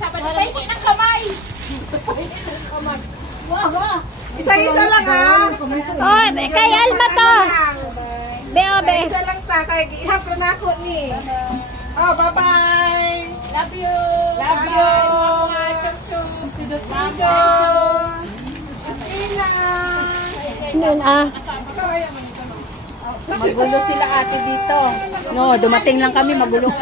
Sabado, pahingi ng kamay. Isa-isa lang ha. Oh, kay Alma to. Beo, be. Isa lang ta. Kaya ihapon na ako ni. Oh, bye-bye. Love you. Love you. Love you. Yun ah. Magulo sila ate dito. No, dumating lang kami, magulo.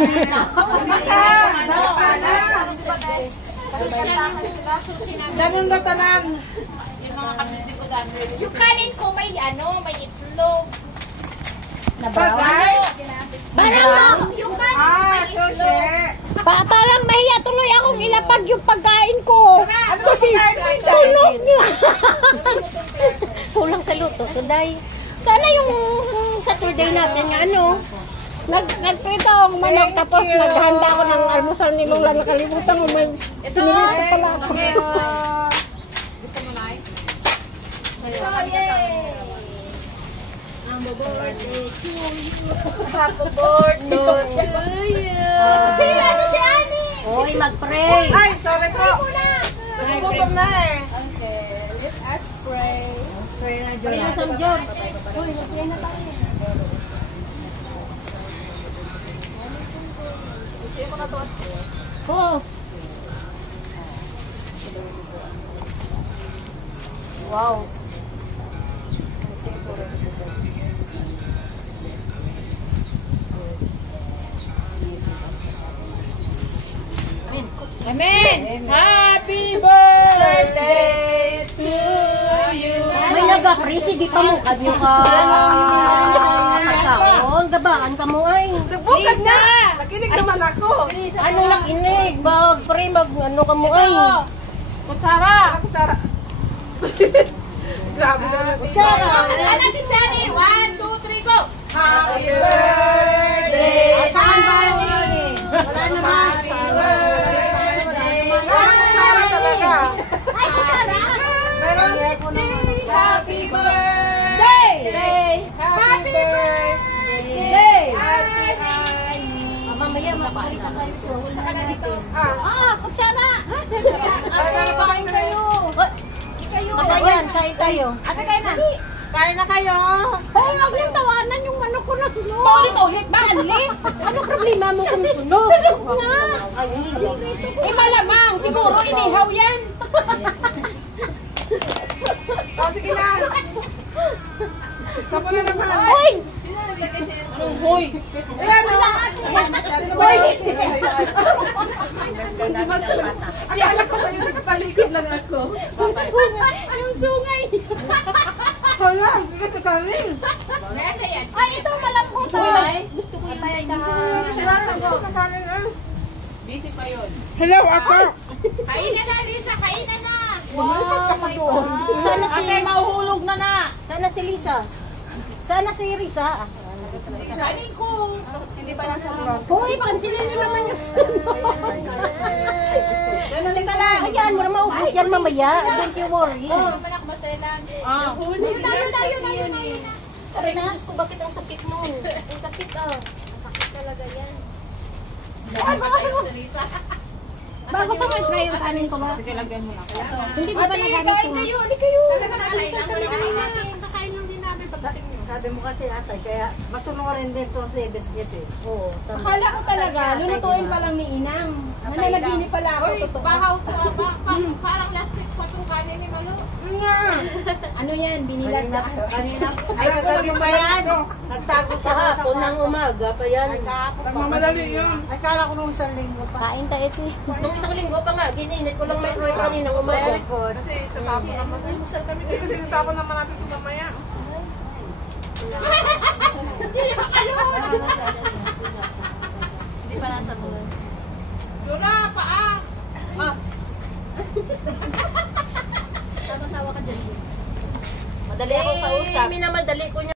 Ganun na tanan. Yung kanin ko may may itlog. Bagay. Parang, Yung kanin may itlog. parang mahiya tuloy akong ilapag yung pagkain ko. Kasi sunog niya. Kulang sa luto today. Sana yung Saturday natin nagprito akong manok tapos naghanda ako ng almusal ni Lola. Nakalimutan ko may pinilito pala ako. Gusto mo na eh? Happy birthday to you. Si Ani. Hoy, mag-pray. Ay, sorry po. Nagugutom na eh. Okay, let us pray. Pray na Diyos. Hoy, nag-pray na tayo. Oh. Wow. Amen. Happy birthday to you. May nag-apresi, di pa mo kadyo ka. Pagkaon, gabaan ka mo ay. Bukas na. Nakinig naman ako. Ano nakinig? Mag-pray, ano ka mo ay. Kutsara. Kutsara. Grabe naman. Kutsara. Saan natin si Ani? 1, 2, 3, go. Happy birthday. Saan ba yun? Wala naman. Kutsara talaga. Ay, kutsara. Meron. Happy birthday. Happy birthday. Mamaya, mapakita kayo. Kutsara. Kain kayo. Kabayan, kain tayo. Ate, kain na. Kain na kayo. Ay, huwag nang tawanan yung ano ko na sunog. Paulit-ulit ba, Anli? Ano problema mo kung sunog? Sunog nga. Ay, malamang. Siguro inihaw yan. Oh, sige na. Tapo na naman. Hoy! Hoy. Ayan o. Hoy. Akala ko kayo nakatalikod lang ako. Yung sungay. Hala, sige sa kanin. Ay, ito malambot. Gusto ko yung Sa kanin ah. busy pa yun. Hello, ako. Kainan na, Lisa. Kainan na. Wow, my God. Sana si... Ate, mahuhulog na na. Sana si Lisa. Sana si Risa. Kanin ko. Hindi pa nasa vlog. Hoy, pansinin nyo naman yung sunog. Ganun din pala. Ayan, mo na maubos yan mamaya. Don't you worry. Manak maselan. Yun na. Aray na, Diyos ko, bakit ang sakit mo? Ang sakit ah. Ang sakit talaga yan. Bago pa mag-try yung kanin ko ba? Sige, lagyan mo na. Hindi ba nagalit ko? Hindi kayo. Kakain lang din namin pagdating nyo. Sabi mo kasi atay, kaya masunurin din to sa biscuit eh. Oo, tama. Akala ko talaga, lulutuin pa lang ni Inang. Mananaginip pala ako. Totoo. Bahaw ko. Parang last week pa itong kanin ni Malo. Ano yan? Binilad sa... Kanina, ay kagabi pa yan. Nagtago siya sa Hapon ng umaga pa yan. Ay kahapon pa. Nagmamadali yun. Ay kala ko nung isang linggo pa. Kain tayo ito. Nung isang linggo pa nga, gininit ko lang microwave kaninang umaga. Very good. Kasi tatapon naman. Kasi tatapon naman natin ito mamaya. Hindi pa nasa buwan. Dura, paa. Tawa ka dyan. Madali akong kausap. Minamadali ko niya.